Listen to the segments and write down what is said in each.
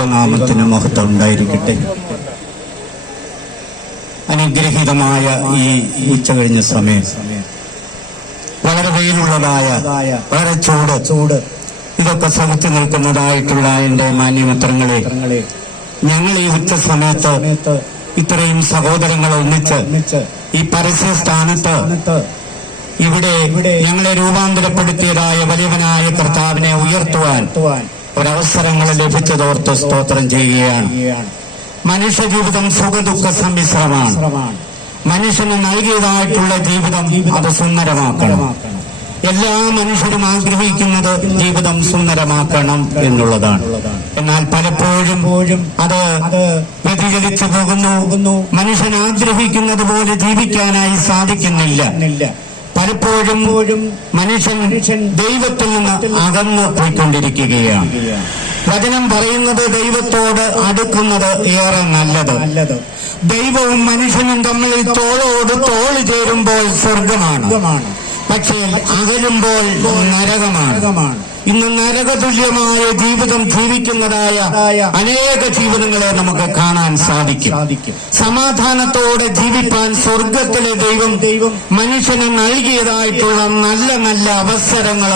ദൈവനാമത്തിന് മഹത്വം ഉണ്ടായിരിക്കട്ടെ. അനുഗ്രഹീതമായ ഈ ഉച്ച കഴിഞ്ഞ സമയം, വളരെ വെയിലുള്ളതായ, വളരെ ചൂട്, ഇതൊക്കെ സഹിച്ചു നിൽക്കുന്നതായിട്ടുള്ള എന്റെ മാന്യമിത്രങ്ങളെ, ഞങ്ങൾ ഈ ഉച്ച സമയത്ത് ഇത്രയും സഹോദരങ്ങൾ ഒന്നിച്ച് ഈ പരസ്യ സ്ഥാനത്ത് ഇവിടെ ഞങ്ങളെ രൂപാന്തരപ്പെടുത്തിയതായ വലിയവനായ കർത്താവിനെ ഉയർത്തുവാൻ ഒരവസരങ്ങൾ ലഭിച്ചതോർത്ത് സ്തോത്രം ചെയ്യുകയാണ്. മനുഷ്യ ജീവിതം സുഖദുഃഖ സമ്മിശ്രമാണ്. മനുഷ്യന് നൽകിയതായിട്ടുള്ള ജീവിതം അത് സുന്ദരമാക്കണം. എല്ലാ മനുഷ്യരും ആഗ്രഹിക്കുന്നത് ജീവിതം സുന്ദരമാക്കണം എന്നുള്ളതാണ്. എന്നാൽ പലപ്പോഴും അത് വ്യതിചലിച്ചു പോകുന്നു. മനുഷ്യൻ ആഗ്രഹിക്കുന്നത് പോലെ ജീവിക്കാനായി സാധിക്കുന്നില്ല. പലപ്പോഴും മനുഷ്യൻ ദൈവത്തിൽ നിന്ന് അകന്നു പോയിക്കൊണ്ടിരിക്കുകയാണ്. വചനം പറയുന്നത് ദൈവത്തോട് അടുക്കുന്നത് ഏറെ നല്ലത്. ദൈവവും മനുഷ്യനും തമ്മിൽ തോളോട് തോള് ചേരുമ്പോൾ സ്വർഗമാണ്, പക്ഷേ അകലുമ്പോൾ നരകമാണ്. ഇന്ന് നരകതുല്യമായ ജീവിതം ജീവിക്കുന്നതായ അനേക ജീവിതങ്ങളെ നമുക്ക് കാണാൻ സാധിക്കും. സമാധാനത്തോടെ ജീവിപ്പാൻ സ്വർഗത്തിലെ ദൈവം മനുഷ്യന് നൽകിയതായിട്ടുള്ള നല്ല അവസരങ്ങൾ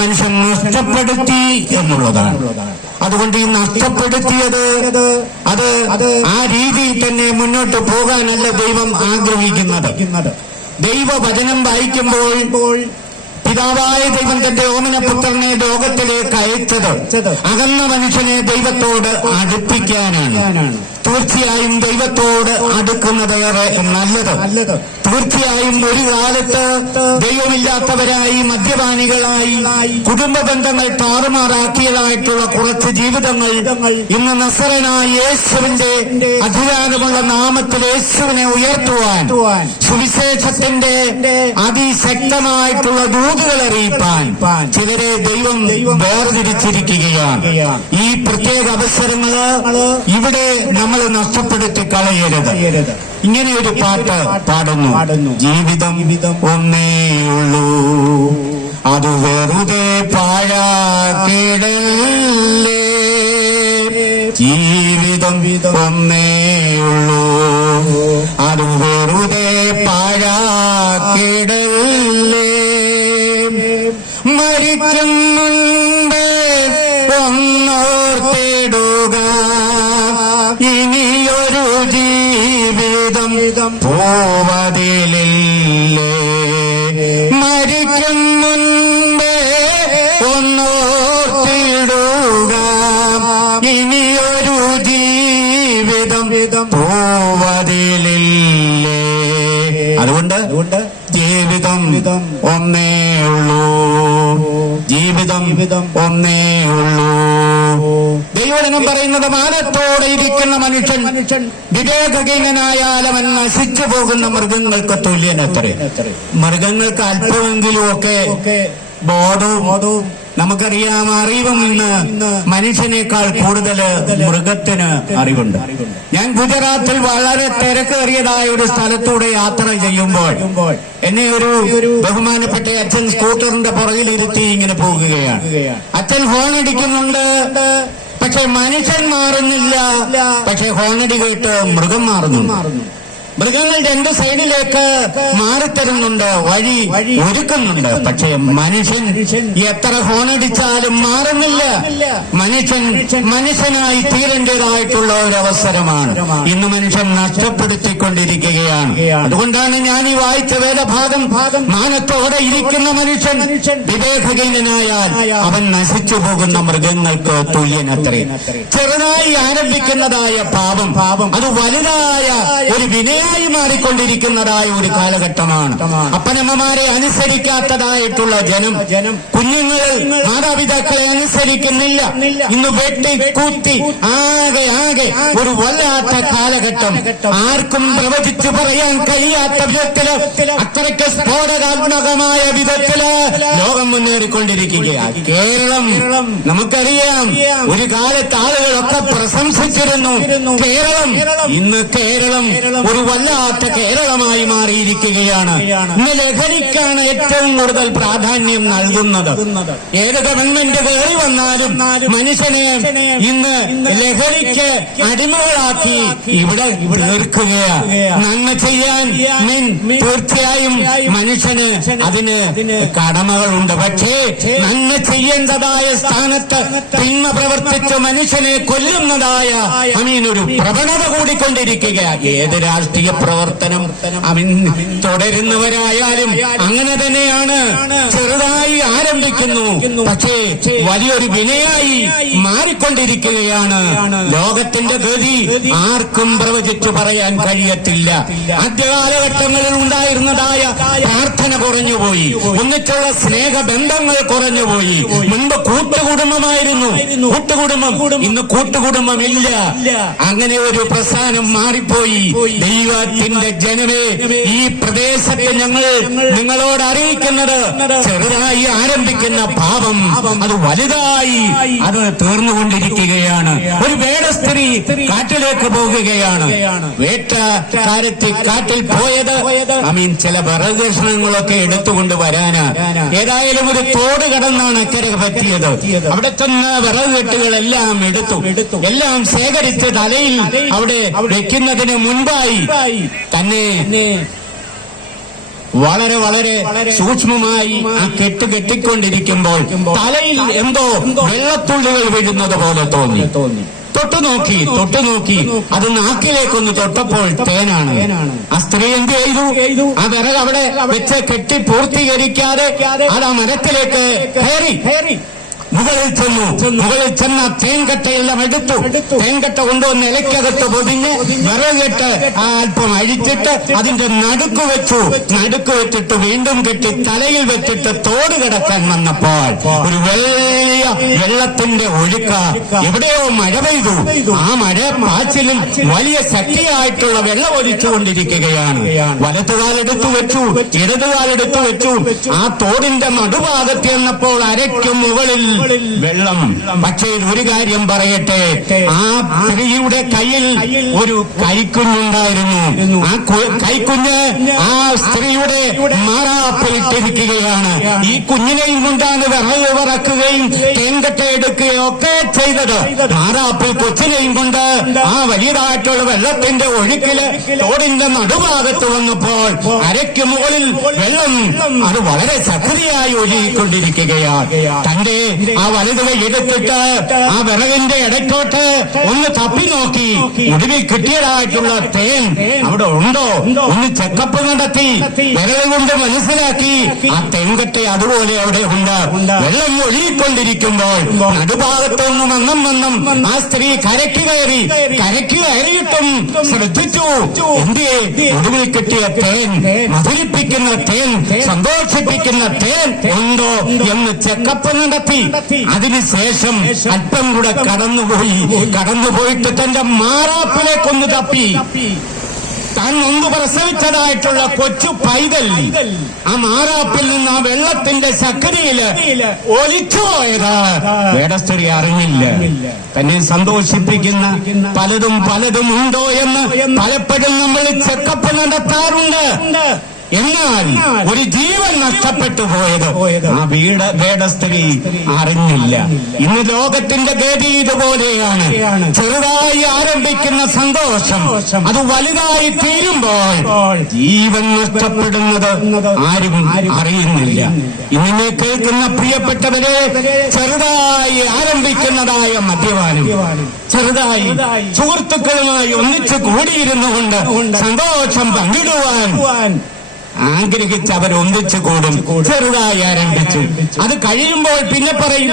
മനുഷ്യൻ നഷ്ടപ്പെടുത്തി എന്നുള്ളതാണ്. അതുകൊണ്ട് ഈ നഷ്ടപ്പെടുത്തിയത് അത് ആ രീതിയിൽ തന്നെ മുന്നോട്ട് പോകാനല്ല ദൈവം ആഗ്രഹിക്കുന്നത്. ദൈവവചനം വായിക്കുമ്പോൾ പിതാവായ ദൈവം തന്റെ ഓമനപുത്രനെ ലോകത്തിലേക്ക് അയച്ചത് അകന്ന മനുഷ്യനെ ദൈവത്തോട് അടുപ്പിക്കാനാണ്. തീർച്ചയായും ദൈവത്തോട് അടുക്കുന്നതേറെ നല്ലത്. തീർച്ചയായും ഒരു കാലത്ത് ദൈവമില്ലാത്തവരായി, മദ്യപാനികളായി, കുടുംബ ബന്ധങ്ങൾ താറുമാറാക്കിയതായിട്ടുള്ള കുറച്ച് ജീവിതങ്ങൾ ഇന്ന് നസറനായ യേശുവിന്റെ അധികാരമുള്ള നാമത്തിൽ യേശുവിനെ ഉയർത്തുവാൻ, സുവിശേഷത്തിന്റെ അതിശക്തമായിട്ടുള്ള ദൂതുകൾ അറിയിപ്പാൻ ചിലരെ ദൈവം വേർതിരിച്ചിരിക്കുകയാണ്. ഈ പ്രത്യേക അവസരങ്ങള് ഇവിടെ നമ്മൾ നഷ്ടപ്പെടുത്തി കളയരുത്. ഇങ്ങനെ ഒരു പാട്ട് പാടുന്നു: ജീവിതം ഒന്നേയുള്ളൂ, അത് വെറുതെ പാഴാക്കിടല്ലേ. ജീവിതം ഒന്നേയുള്ളൂ, അത് വെറുതെ പാഴാക്കിടല്ലേ. മരിക്കും മുൻപേ ഒന്നോർത്തിടുക, ഇനിയൊരു ജീവിതം പോവതിലില്ലേ. മരിക്കും മുൻപേ ഒന്നോർത്തിടുക, ഇനിയൊരു ജീവിതം പോവതിലില്ലേ. അതുകൊണ്ട് ജീവിതം ഒന്നേയുള്ളൂ, ജീവിതം ഒന്നേയുള്ളൂ. ദൈവവചനം പറയുന്നത് മാനത്തോടെ ഇരിക്കുന്ന മനുഷ്യൻ വിവേകഹീനനായാൽ അവൻ നശിച്ചു പോകുന്ന മൃഗങ്ങൾക്ക് തുല്യനത്രേ. മൃഗങ്ങൾക്ക് അല്പമെങ്കിലും ഒക്കെ ബോധവും നമുക്കറിയാം, അറിവും ഇന്ന് മനുഷ്യനേക്കാൾ കൂടുതൽ മൃഗത്തിന് അറിവുണ്ട്. ഞാൻ ഗുജറാത്തിൽ വളരെ തിരക്കേറിയതായ ഒരു സ്ഥലത്തൂടെ യാത്ര ചെയ്യുമ്പോൾ എന്നെ ഒരു ബഹുമാനപ്പെട്ട അച്ഛൻ സ്കൂട്ടറിന്റെ പുറകിലിരുത്തി ഇങ്ങനെ പോകുകയാണ്. അച്ഛൻ ഹോണടിക്കുന്നുണ്ട്, പക്ഷെ മനുഷ്യൻ മാറുന്നില്ല. പക്ഷെ ഹോണടി കേട്ട് മൃഗം മാറുന്നു. മൃഗങ്ങൾ രണ്ട് സൈഡിലേക്ക് മാറിത്തരുന്നുണ്ട്, വഴി ഒരുക്കുന്നുണ്ട്. പക്ഷേ മനുഷ്യൻ എത്ര ഹോണടിച്ചാലും മാറുന്നില്ല. മനുഷ്യനായി തീരേണ്ടതായിട്ടുള്ള ഒരു അവസരമാണ് ഇന്ന് മനുഷ്യൻ നഷ്ടപ്പെടുത്തിക്കൊണ്ടിരിക്കുകയാണ്. അതുകൊണ്ടാണ് ഞാൻ ഈ വായിച്ച വേദഭാഗം, മാനത്തോടെ ഇരിക്കുന്ന മനുഷ്യൻ വിവേകഹീനനായാൽ അവൻ നശിച്ചു പോകുന്ന മൃഗങ്ങൾക്ക് തുല്യനത്രേ. ചെറുതായി ആരംഭിക്കുന്നതായ പാപം അത് വലുതായ ഒരു വിനയ മാറിക്കൊണ്ടിരിക്കുന്നതായ ഒരു കാലഘട്ടമാണ്. അപ്പനമ്മമാരെ അനുസരിക്കാത്തതായിട്ടുള്ള ജനം, കുഞ്ഞുങ്ങൾ മാതാപിതാക്കളെ അനുസരിക്കുന്നില്ല. ഇന്ന് വെട്ടിക്കൂത്തി ആകെ ഒരു വല്ലാത്ത കാലഘട്ടം. ആർക്കും പ്രവചിച്ചു പറയാൻ കഴിയാത്ത വിധത്തില്, അത്രയ്ക്ക് സ്ഫോടനാത്മകമായ വിധത്തില് ലോകം മുന്നേറിക്കൊണ്ടിരിക്കുകയാണ്. കേരളം നമുക്കറിയാം, ഒരു കാലത്ത് ആളുകളൊക്കെ പ്രശംസിച്ചിരുന്നു കേരളം. ഇന്ന് കേരളം ഒരു വല്ലാത്ത കേരളമായി മാറിയിരിക്കുകയാണ്. ഇന്ന് ലഹരിക്കാണ് ഏറ്റവും കൂടുതൽ പ്രാധാന്യം നൽകുന്നത്. ഏത് ഗവൺമെന്റ് കയറി വന്നാലും മനുഷ്യനെ ഇന്ന് ലഹരിക്ക് അടിമകളാക്കി ഇവിടെ തീർക്കുകയാണ്. നന്മ ചെയ്യാൻ തീർച്ചയായും മനുഷ്യന് അതിന് കടമകളുണ്ട്. പക്ഷേ നന്മ ചെയ്യേണ്ടതായ സ്ഥാനത്ത് തിന്മ പ്രവർത്തിച്ച് മനുഷ്യനെ കൊല്ലുന്നതായ ഒരു പ്രവണത കൂടിക്കൊണ്ടിരിക്കുകയാണ്. ഏത് രാഷ്ട്രീയ പ്രവർത്തനം തുടരുന്നവരായാലും അങ്ങനെ തന്നെയാണ്. ചെറുതായി ആരംഭിക്കുന്നു, പക്ഷേ വലിയൊരു വിനയായി മാറിക്കൊണ്ടിരിക്കുകയാണ്. ലോകത്തിന്റെ ഗതി ആർക്കും പ്രവചിച്ചു പറയാൻ കഴിയത്തില്ല. ആദ്യകാലഘട്ടങ്ങളിൽ ഉണ്ടായിരുന്നതായ പ്രാർത്ഥന കുറഞ്ഞുപോയി, ഒന്നിച്ചുള്ള സ്നേഹബന്ധങ്ങൾ കുറഞ്ഞുപോയി. മുൻപ് കൂട്ടുകുടുംബമായിരുന്നു, കൂട്ടുകുടുംബം. ഇന്ന് കൂട്ടുകുടുംബമില്ല. അങ്ങനെ ഒരു പ്രസ്ഥാനം മാറിപ്പോയി. ദൈവത്തിന്റെ ജനമേ, ഈ പ്രദേശത്ത് ഞങ്ങൾ നിങ്ങളോട് അറിയിക്കുന്നത്, ചെറുതായി ആരംഭിക്കുന്ന പാപം അത് വലുതായി അത് തീർന്നുകൊണ്ടിരിക്കുകയാണ്. ഒരു വേടസ്ത്രീ കാട്ടിലേക്ക് പോകുകയാണ്. വേട്ടക്കാരത്തി കാട്ടിൽ പോയത് ചില വിറക് കഷ്ണങ്ങളൊക്കെ എടുത്തുകൊണ്ട് വരാനാ. ഏതായാലും ഒരു തോട് കടന്നാണ് അക്കരെ പറ്റിയത്. അവിടെ ചെന്ന് വിറക് കെട്ടുകളെല്ലാം എടുത്തു, എല്ലാം ശേഖരിച്ച് തലയിൽ അവിടെ വെക്കുന്നതിന് മുൻപായി തന്നെ വളരെ വളരെ സൂക്ഷ്മമായി ആ കെട്ടിക്കൊണ്ടിരിക്കുമ്പോൾ തലയിൽ എന്തോ വെള്ളത്തുള്ളികൾ വീഴുന്നത് പോലെ തോന്നി. തൊട്ടു നോക്കി അത് നാക്കിലേക്കൊന്ന് തൊട്ടപ്പോൾ തേനാണ്. ആ സ്ത്രീ എന്ത് ചെയ്തു? ആ വിറക് അവിടെ വെച്ച് കെട്ടി പൂർത്തീകരിക്കാതെ അത് ആ മരത്തിലേക്ക് കയറി മുകളിൽ ചെന്ന തേൻകട്ടയെല്ലാം എടുത്തു. തേൻകട്ട കൊണ്ടുവന്ന് ഇലക്കകത്ത് പൊതിഞ്ഞ് വിറകിട്ട് അല്പം അഴിച്ചിട്ട് അതിന്റെ നടുക്ക് വെച്ചിട്ട് വീണ്ടും കെട്ടി തലയിൽ വെച്ചിട്ട് തോട് കിടക്കാൻ വന്നപ്പോൾ ഒരു വലിയ വെള്ളത്തിന്റെ ഒഴുക്ക. എവിടെയോ മഴ പെയ്തു. ആ മഴ പാച്ചിലിൽ വലിയ ശക്തിയായിട്ടുള്ള വെള്ളം ഒലിച്ചുകൊണ്ടിരിക്കുകയാണ്. വലത്തുകാലെടുത്തു വെച്ചു, ഇടതുകാലെടുത്തു വെച്ചു. ആ തോടിന്റെ നടുഭാഗത്ത് ചെന്നപ്പോൾ അരയ്ക്കും മുകളിൽ വെള്ളം. പക്ഷേ ഒരു കാര്യം പറയട്ടെ, ആ സ്ത്രീയുടെ കയ്യിൽ ഒരു കൈക്കുഞ്ഞുണ്ടായിരുന്നു. ആ കൈക്കുഞ്ഞ് ആ സ്ത്രീയുടെ മാറാപ്പിലിട്ടിരിക്കുകയാണ്. ഈ കുഞ്ഞിനെയും കൊണ്ടാണ് വിറക് വിറക്കുകയും തേൻകട്ട എടുക്കുകയും ഒക്കെ ചെയ്തത്. മാറാപ്പിൽ കൊച്ചിനെയും കൊണ്ട് ആ വലിയതായിട്ടുള്ള വെള്ളത്തിന്റെ ഒഴുക്കില് തോടിന്റെ നടുഭാഗത്ത് വന്നപ്പോൾ അരയ്ക്ക് മുകളിൽ വെള്ളം അത് വളരെ ശക്തിയായി ഒഴുകിക്കൊണ്ടിരിക്കുകയാണ്. തന്റെ ആ വലുതുക എടുത്തിട്ട് ആ വിറകിന്റെ ഇടയ്ക്കോട്ട് ഒന്ന് തപ്പി നോക്കി. ഒടുവിൽ കിട്ടിയതായിട്ടുള്ള തേൻ അവിടെ ഉണ്ടോ ഒന്ന് ചെക്കപ്പ് നടത്തി വിറക് കൊണ്ട് മനസ്സിലാക്കി ആ തെങ്കട്ടെ അതുപോലെ അവിടെ ഉണ്ട്. വെള്ളം ഒഴുകിക്കൊണ്ടിരിക്കുമ്പോൾ നടുഭാഗത്തൊന്നും വണ്ണം ആ സ്ത്രീ കരയ്ക്ക് കയറിയിട്ടും ശ്രദ്ധിച്ചു. എന്തേ ഒടുവിൽ കിട്ടിയ തേൻ, മധുരിപ്പിക്കുന്ന തേൻ, സന്തോഷിപ്പിക്കുന്ന തേൻ ഉണ്ടോ എന്ന് ചെക്കപ്പ് നടത്തി. അതിനുശേഷം അല്പം കൂടെ കടന്നുപോയിട്ട് തന്റെ മാറാപ്പിലേക്കൊന്ന് തപ്പി. താൻ മുമ്പ് പ്രസവിച്ചതായിട്ടുള്ള കൊച്ചു പൈതൽ ആ മാറാപ്പിൽ നിന്ന് ആ വെള്ളത്തിന്റെ ശക്തിയില് ഒലിച്ചുപോയത് വേടസ്ത്രീ അറിഞ്ഞില്ല. തന്നെ സന്തോഷിപ്പിക്കുന്ന പലതും ഉണ്ടോ എന്ന് പലപ്പോഴും നമ്മൾ ചെക്കപ്പ് നടത്താറുണ്ട്. എന്നാൽ ഒരു ജീവൻ നഷ്ടപ്പെട്ടു പോയത് ആ വേടസ്ത്രീ അറിഞ്ഞില്ല. ഇന്ന് ലോകത്തിന്റെ ഗതി ഇതുപോലെയാണ്. ചെറുതായി ആരംഭിക്കുന്ന സന്തോഷം അത് വലുതായി തീരുമ്പോൾ ജീവൻ നഷ്ടപ്പെടുന്നത് ആരും അറിയുന്നില്ല. ഇങ്ങനെ കേൾക്കുന്ന പ്രിയപ്പെട്ടവരെ, ചെറുതായി ആരംഭിക്കുന്നതായ മദ്യപാനം, ചെറുതായി സുഹൃത്തുക്കളുമായി ഒന്നിച്ചു കൂടിയിരുന്നുകൊണ്ട് സന്തോഷം പങ്കിടുവാൻ ആഗ്രഹിച്ച് അവർ ഒന്നിച്ചു കൂടും. ചെറുതായി ആരംഭിച്ചു, അത് കഴിയുമ്പോൾ പിന്നെ പറയും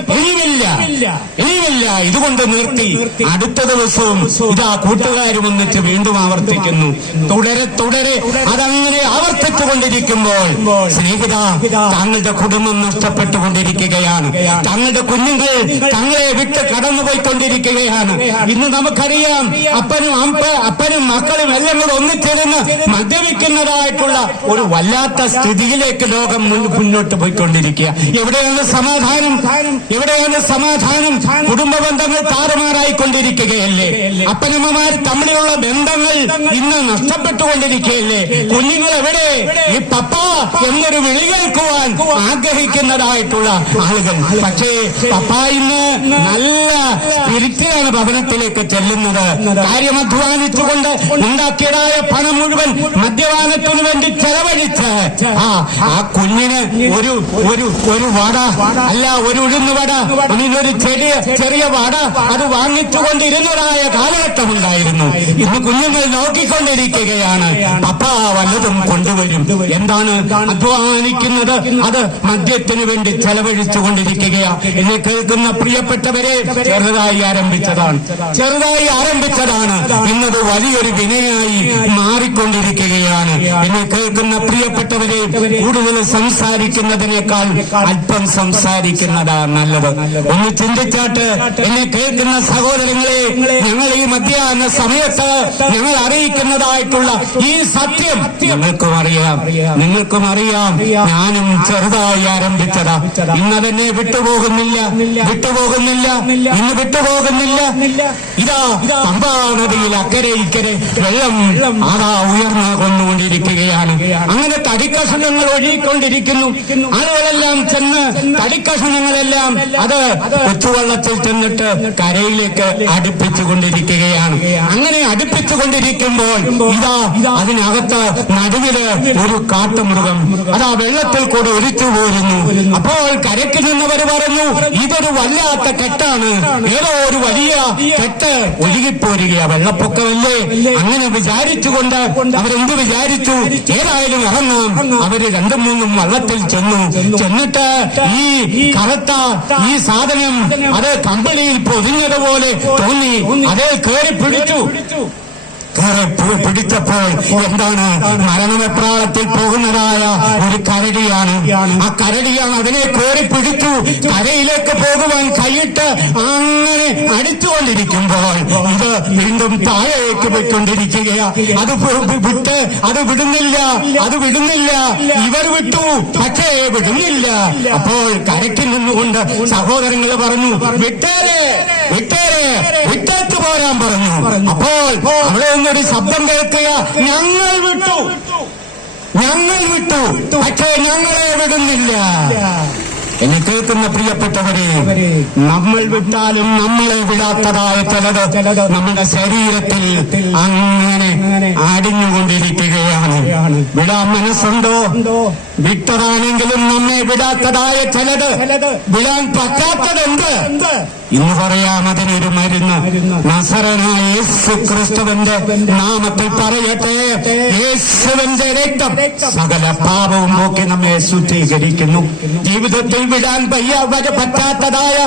ഇനിയില്ല, ഇതുകൊണ്ട് നിർത്തി. അടുത്ത ദിവസവും ഇതാ കൂട്ടുകാരും ഒന്നിച്ച് വീണ്ടും ആവർത്തിക്കുന്നു. തുടരെ അതങ്ങനെ ആവർത്തിച്ചു കൊണ്ടിരിക്കുമ്പോൾ സ്നേഹിത, താങ്കളുടെ കുടുംബം നഷ്ടപ്പെട്ടുകൊണ്ടിരിക്കുകയാണ്. താങ്കളുടെ കുഞ്ഞുങ്ങൾ തങ്ങളെ വിട്ട് കടന്നുപോയിക്കൊണ്ടിരിക്കുകയാണ്. ഇന്ന് നമുക്കറിയാം, അപ്പനും മക്കളും എല്ലാം കൂടെ ഒന്നിച്ചിരുന്ന് മദ്യപിക്കുന്നതായിട്ടുള്ള ഒരു വല്ലാത്ത സ്ഥിതിയിലേക്ക് ലോകം മുന്നോട്ട് പോയിക്കൊണ്ടിരിക്കുക. എവിടെയാണ് സമാധാനം? എവിടെയാണ് സമാധാനം? കുടുംബ ബന്ധങ്ങൾ താറുമാറായിക്കൊണ്ടിരിക്കുകയല്ലേ? അപ്പനമ്മമാർ തമ്മിലുള്ള ബന്ധങ്ങൾ ഇന്ന് നഷ്ടപ്പെട്ടുകൊണ്ടിരിക്കുകയല്ലേ? കുഞ്ഞുങ്ങൾ എവിടെ? ഈ പപ്പ എന്നൊരു വിളി കേൾക്കുവാൻ ആഗ്രഹിക്കുന്നതായിട്ടുള്ള ആളുകൾ. പക്ഷേ പപ്പ ഇന്ന് നല്ല സ്പിരിറ്റിലാണ് ഭവനത്തിലേക്ക് ചെല്ലുന്നത്. കാര്യം അധ്വാനിച്ചുകൊണ്ട് ഉണ്ടാക്കിയതായ പണം മുഴുവൻ മദ്യപാനത്തിനു വേണ്ടി ചെലവഴിച്ച് ആ കുഞ്ഞിന് ഒരു വട അല്ല, ഒരു ഉഴുന്ന് വട, അതിനൊരു ചെറിയ വട അത് വാങ്ങിച്ചുകൊണ്ടിരുന്നതായ കാലഘട്ടമുണ്ടായിരുന്നു. ഇന്ന് കുഞ്ഞുങ്ങൾ നോക്കിക്കൊണ്ടിരിക്കുകയാണ്. പപ്പ വല്ലതും കൊണ്ടുവരും. എന്താണ് അധ്വാനിക്കുന്നത്? അത് മദ്യത്തിനു വേണ്ടി ചെലവഴിച്ചുകൊണ്ടിരിക്കുകയാണ്. എന്നെ കേൾക്കുന്ന പ്രിയപ്പെട്ടവരെ, ചെറുതായി ആരംഭിച്ചതാണ് ഇന്നത് വലിയൊരു വിനയായി മാറിക്കൊണ്ടിരിക്കുകയാണ്. എന്നെ കേൾക്കുന്ന പ്രിയപ്പെട്ടവരെ, കൂടുതൽ സംസാരിക്കുന്നതിനേക്കാൾ അല്പം സംസാരിക്കുന്നതാണ് നല്ലത്. ഒന്ന് ചിന്തിച്ചാട്ട് എന്നെ കേൾക്കുന്ന സഹോദരങ്ങളെ, ഞങ്ങൾ ഈ മധ്യാഹ്ന സമയത്ത് ഞങ്ങൾ അറിയിക്കുന്നതായിട്ടുള്ള ഈ സത്യം നിങ്ങൾക്കും അറിയാം. ഞാനും ചെറുതായി ആരംഭിച്ചതാ. ഇന്നതെന്നെ വിട്ടുപോകുന്നില്ല. ഇതാ പമ്പാ നദിയിൽ അക്കരെ ഇക്കരെ വെള്ളം ഉയർന്നു കൊണ്ടുകൊണ്ടിരിക്കുകയാണ്. അങ്ങനെ തടിക്കഷണങ്ങൾ ഒഴുകിക്കൊണ്ടിരിക്കുന്നു. ആളുകളെല്ലാം ചെന്ന് തടിക്കഷണങ്ങളെല്ലാം അത് കൊച്ചുവള്ളത്തിൽ ചെന്നിട്ട് കരയിലേക്ക് അടുപ്പിച്ചുകൊണ്ടിരിക്കുകയാണ്. അങ്ങനെ അടുപ്പിച്ചുകൊണ്ടിരിക്കുമ്പോൾ ഇതാ അതിനകത്ത് നടുവില് ഒരു കാട്ടുമൃഗം അതാ വെള്ളത്തിൽ കൂടെ ഒലിച്ചു പോരുന്നു. അപ്പോൾ കരയ്ക്ക് നിന്നവർ പറഞ്ഞു, ഇതൊരു വല്ലാത്ത കെട്ടാണ്, ഏതോ ഒരു വലിയ കെട്ട് ഒഴുകിപ്പോരുകയാ, വെള്ളപ്പൊക്കമല്ലേ. അങ്ങനെ വിചാരിച്ചുകൊണ്ട് അവരെന്ത് വിചാരിച്ചു? ഏതായാലും ഇറങ്ങാം. അവര് 2-3 വള്ളത്തിൽ ചെന്നിട്ട് ഈ കറുത്ത ഈ സാധനം അത് കമ്പിളിയിൽ പൊതിഞ്ഞതുപോലെ തോന്നി. അതേ കയറി പിടിച്ചപ്പോൾ എന്താണ്? മരണവെപ്രാളത്തിൽ പോകുന്നതായ ഒരു കരടിയാണ്. ആ കരടിയാണ് അതിനെ കയറി പിടിച്ചു. കരയിലേക്ക് പോകുവാൻ കൈയിട്ട് അങ്ങനെ അടിച്ചുകൊണ്ടിരിക്കുമ്പോൾ ഇത് വീണ്ടും താഴേക്ക് പോയിക്കൊണ്ടിരിക്കുകയാണ്. അത് വിടുന്നില്ല. ഇവർ വിട്ടു, പക്ഷേ വിടുന്നില്ല. അപ്പോൾ കരയ്ക്ക് നിന്നുകൊണ്ട് സഹോദരങ്ങൾ പറഞ്ഞു, വിട്ടേക്ക് പോരാൻ പറഞ്ഞു. അപ്പോൾ അവിടെ നിന്നൊരു ശബ്ദം കേൾക്കുക, ഞങ്ങൾ വിട്ടു, പക്ഷേ ഞങ്ങളെ വിടുന്നില്ല. എന്നെ കേൾക്കുന്ന പ്രിയപ്പെട്ടവരെ, നമ്മൾ വിട്ടാലും നമ്മളെ വിടാത്തതായ ചിലത് നമ്മുടെ ശരീരത്തിൽ അങ്ങനെ അടിഞ്ഞുകൊണ്ടിരിക്കുകയാണ്. വിടാൻ മനസ്സുണ്ടോ? വിട്ടതാണെങ്കിലും നമ്മെ വിടാത്തതായ ചിലത്, വിടാൻ പറ്റാത്തതെന്ത്? ഇന്ന് പറയാം അതിനൊരു മരുന്ന്. നസറനായ യേശു ക്രിസ്തുവിന്റെ നാമത്തിൽ പറയട്ടെ, യേശുവിന്റെ രക്തം സകല പാപവും പോക്കി നമ്മെ ശുദ്ധീകരിക്കുന്നു. ജീവിതത്തിൽ വിടാൻ പറ്റാത്തതായ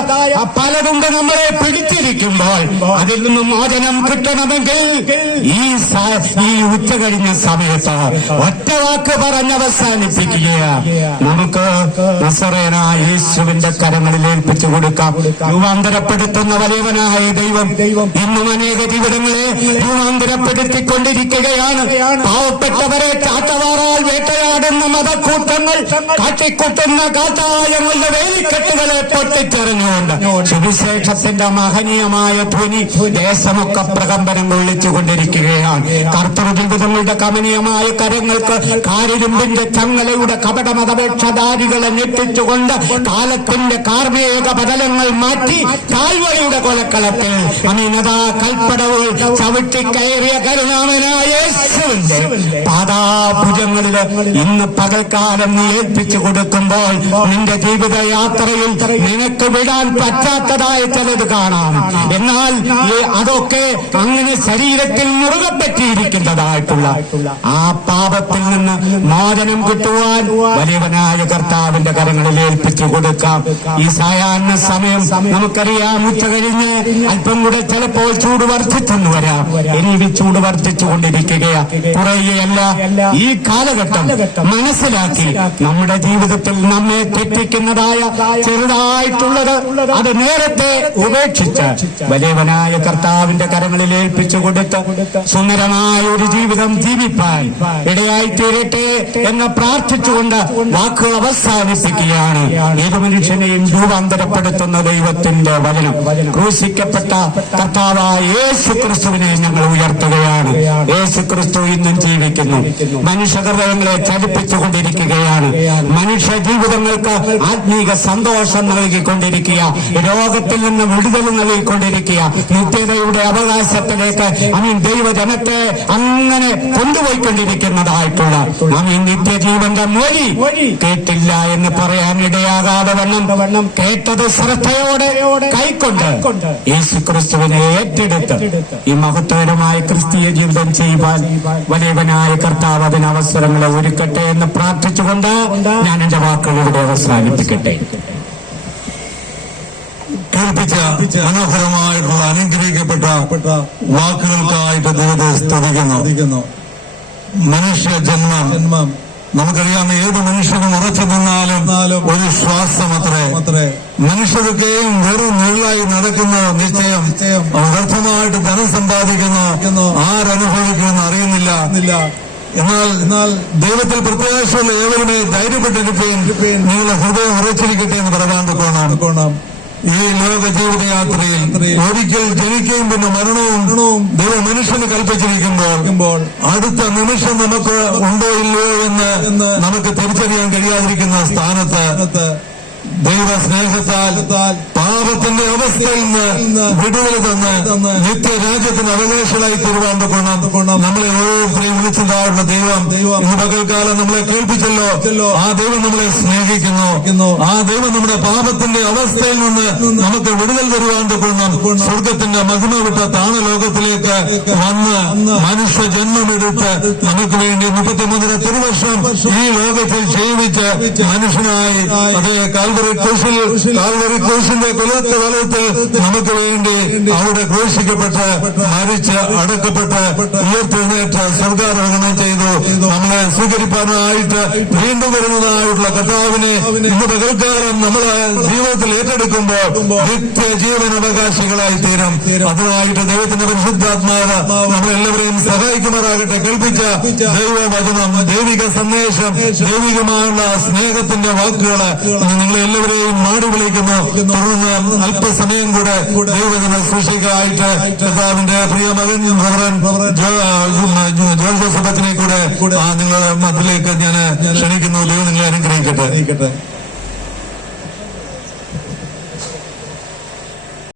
പലതുണ്ട് നമ്മളെ പിടിച്ചിരിക്കുമ്പോൾ. അതിൽ നിന്നും മോചനം കിട്ടണമെങ്കിൽ ഈ ഉച്ച കഴിഞ്ഞ സമയത്ത് ഒറ്റ വാക്ക് പറഞ്ഞവസാനിപ്പിക്കുക. നമുക്ക് നസറേനായ യേശുവിന്റെ കരങ്ങളിൽ ഏൽപ്പിച്ചു കൊടുക്കാം. രൂപാന്തരപ്പെടുത്തുന്ന വലിയവനായ ദൈവം ഇന്നും അനേക ജീവിതങ്ങളെ രൂപാന്തരപ്പെടുത്തിക്കൊണ്ടിരിക്കുകയാണ്. പാവപ്പെട്ടവരെ ചാട്ടവാറാൽ വേട്ടയാടുന്ന മതക്കൂട്ടങ്ങൾ കാട്ടിക്കൂട്ടുന്ന കാട്ടായങ്ങളുടെ വേലിക്കെട്ടുകളെ പൊട്ടിച്ചെറിഞ്ഞുകൊണ്ട് സുവിശേഷത്തിന്റെ മഹനീയമായ ധ്വനി ദേശമൊക്കെ പ്രകമ്പനം കൊള്ളിച്ചുകൊണ്ടിരിക്കുകയാണ്. കർത്തൃജീവിതങ്ങളുടെ കമനീയമായ കരങ്ങൾക്ക് കാരിരുമ്പിന്റെ ചങ്ങലയുടെ കപടമതപേക്ഷധാരികളെ ഞെട്ടിച്ചുകൊണ്ട് കാലത്തിന്റെ കാർമേക ബദലങ്ങൾ മാറ്റി കാൽവഴിയുടെ കൊലക്കളത്തിൽ അമീനതാ കൽപ്പടവുകൾ ചവിട്ടിക്കയറിയ കരുണാമനായ യേശുവിന്റെ പാദാഭുജങ്ങളില് ഇന്ന് പകൽക്കാലം നീ ഏൽപ്പിച്ചു കൊടുക്കുമ്പോൾ നിന്റെ ജീവിതയാത്രയിൽ നിനക്ക് വിടാൻ പറ്റാത്തതായ ചിലത് കാണാം. എന്നാൽ അതൊക്കെ അങ്ങനെ ശരീരത്തിൽ മുറുകെ പറ്റിയിരിക്കുന്നതായിട്ടുള്ള ആ പാപത്തിൽ നിന്ന് മോചനം കിട്ടുവാൻ വലിയവനായ കർത്താവിന്റെ കരങ്ങളിൽ ഏൽപ്പിച്ചു കൊടുക്കാം. ഈ സായാഹ്ന സമയം നമുക്കറിയാം, ഉച്ച കഴിഞ്ഞ് അല്പം കൂടെ ചിലപ്പോൾ ചൂട് വർദ്ധിച്ചു അടുത്തുനിന്ന് വരാം. ഇനി ഈ ചൂട് വർദ്ധിച്ചുകൊണ്ടിരിക്കുകയാ. കുറയുകയല്ല. ഈ കാലഘട്ടം മനസ്സിലാക്കി നമ്മുടെ ജീവിതത്തിൽ നമ്മെ തെറ്റിക്കുന്നതായ ചെറുതായിട്ടുള്ളത് അത് നേരത്തെ ഉപേക്ഷിച്ച് വലിയവനായ കർത്താവിന്റെ കരങ്ങളിൽ ഏൽപ്പിച്ചു കൊടുത്ത് സുന്ദരമായ ഒരു ജീവിതം ജീവിപ്പാൻ ഇടയായി തീരട്ടെ എന്ന് പ്രാർത്ഥിച്ചുകൊണ്ട് വാക്കുകൾ അവസാനിപ്പിക്കുകയാണ്. ഏത് മനുഷ്യനെയും രൂപാന്തരപ്പെടുത്തുന്ന ദൈവത്തിന്റെ വചനം. ക്രൂശിക്കപ്പെട്ട കർത്താവായ യേശു ക്രിസ്തുവിനെ ഞങ്ങൾ ഉയർത്തുകയാണ്. യേശു ക്രിസ്തു ഇന്നും ജീവിക്കുന്നു. മനുഷ്യ ഹൃദയങ്ങളെ ചലിപ്പിച്ചുകൊണ്ടിരിക്കുകയാണ്. മനുഷ്യ ജീവിതങ്ങൾക്ക് ആത്മീക സന്തോഷം നൽകിക്കൊണ്ടിരിക്കുക, രോഗത്തിൽ നിന്ന് വിടുതൽ നൽകിക്കൊണ്ടിരിക്കുക, നിത്യതയുടെ അവകാശത്തിലേക്ക് ദൈവജനത്തെ അങ്ങനെ കൊണ്ടുപോയിക്കൊണ്ടിരിക്കുന്നതായിട്ടുള്ള നിത്യജീവന്റെ മൊഴി കേട്ടില്ല എന്ന് പറയാൻ ഇടയാകാതെ വണ്ണം കേട്ടത് ശ്രദ്ധയോടെ കൈക്കൊണ്ട് യേശു ക്രിസ്തുവിനെ ഏറ്റെടുത്ത് ഈ മഹത്വകരമായ ക്രിസ്തീയ ജീവിതം ചെയ്യുവാൻ വലിയവനായ കർത്താവ് അതിന് അവസരങ്ങളെ ഒരുക്കട്ടെ എന്ന് പ്രാർത്ഥിച്ചുകൊണ്ട് ഞാൻ എന്റെ വാക്കുകളുടെ അവസാനിപ്പിക്കട്ടെ. കേൾപ്പിച്ച മനോഹരമായിട്ടുള്ള അനുഗ്രഹിക്കപ്പെട്ട വാക്കുകൾക്കായിട്ട് ദൈവത്തെ സ്തുതിക്കുന്നു. മനുഷ്യ ജന്മം നമുക്കറിയാം. ഏത് മനുഷ്യനും ഉറച്ചു നിന്നാലും ഒരു ശ്വാസം അത്രേ. മനുഷ്യരൊക്കെയും വെറും നെള്ളായി നടക്കുന്ന നിശ്ചയം വ്യർത്ഥമായിട്ട് ധനം സമ്പാദിക്കുന്നു, ആരനുഭവിക്കുമെന്ന് അറിയുന്നില്ല. എന്നാൽ ദൈവത്തിൽ പ്രത്യാശയുള്ള ഏവരുമേ ധൈര്യപ്പെട്ടിരിക്കുകയും നിങ്ങളുടെ ഹൃദയം ഉറച്ചിരിക്കട്ടെ എന്ന് പറയാൻ പോകണം. ഈ ലോക ജീവിതയാത്രയിൽ ഒരിക്കൽ ജനിക്കുകയും പിന്നെ മരണവും ദൈവം മനുഷ്യന് കൽപ്പിച്ചിരിക്കുമ്പോൾ അടുത്ത നിമിഷം നമുക്ക് ഉണ്ടോ ഇല്ലയോ എന്ന് നമുക്ക് തിരിച്ചറിയാൻ കഴിയാതിരിക്കുന്ന സ്ഥാനത്ത് ദൈവ സ്നേഹത്താൽ പാപത്തിന്റെ അവസ്ഥയിൽ നിന്ന് വിടുതൽ തന്ന് നിത്യരാജ്യത്തിന് അവകാശികളായി തീരുവാൻ കൊണ്ടാണ് നമ്മളെ ഓരോരുത്തരെയും വിളിച്ചതായുള്ള ദൈവം ഇന്ന് പകൽക്കാലം നമ്മളെ കേൾപ്പിച്ചല്ലോ. ആ ദൈവം നമ്മളെ സ്നേഹിക്കുന്നു. ആ ദൈവം നമ്മുടെ പാപത്തിന്റെ അവസ്ഥയിൽ നിന്ന് നമുക്ക് വിടുതൽ തരുവാൻ കൊണ്ടാണ് സ്വർഗത്തിന്റെ മഹിമ വിട്ട താണലോകത്തിലേക്ക് വന്ന് മനുഷ്യ ജന്മമെടുത്ത് നമുക്ക് വേണ്ടി 33 തിരുവർഷം ഈ ലോകത്തിൽ ജീവിച്ച് മനുഷ്യനായി അതേ കാൽവറി ക്രൂശിന്റെ കൊലത്ത വലത്തിൽ നമുക്ക് വേണ്ടി അവിടെ ക്രൂശിക്കപ്പെട്ട് മരിച്ച് അടക്കപ്പെട്ട് ഉയർത്തെഴുന്നേറ്റ് സ്വർഗാരോഹണം ചെയ്തു നമ്മളെ സ്വീകരിപ്പാനായിട്ട് വീണ്ടും വരുന്നതായിട്ടുള്ള കർത്താവിനെ ഇന്ന് പകൽക്കാലം നമ്മളെ ജീവിതത്തിൽ ഏറ്റെടുക്കുമ്പോൾ നിത്യജീവൻ അവകാശികളായി തീരും. അതിനായിട്ട് ദൈവത്തിന്റെ പരിശുദ്ധാത്മാവ് നമ്മളെല്ലാവരെയും സഹായിക്കുമാറാകട്ടെ. കേൾപ്പിച്ച ദൈവവചനം, ദൈവിക സന്ദേശം, ദൈവികമായുള്ള സ്നേഹത്തിന്റെ വാക്കുകള് നിങ്ങളെല്ലാവരെയും മാടി വിളിക്കുന്നു. തുടർന്ന് അല്പസമയം കൂടെ ദൈവജന സൃഷ്ടിക്കായിട്ട് കർത്താവിന്റെ പ്രിയ മകൻ ജോർജ് ജോസഫത്തിനെ കൂടെ നിങ്ങളുടെ മതിലേക്ക് ഞാൻ ക്ഷണിക്കുന്നു. ദൈവം നിങ്ങളെ അനുഗ്രഹിക്കട്ടെ.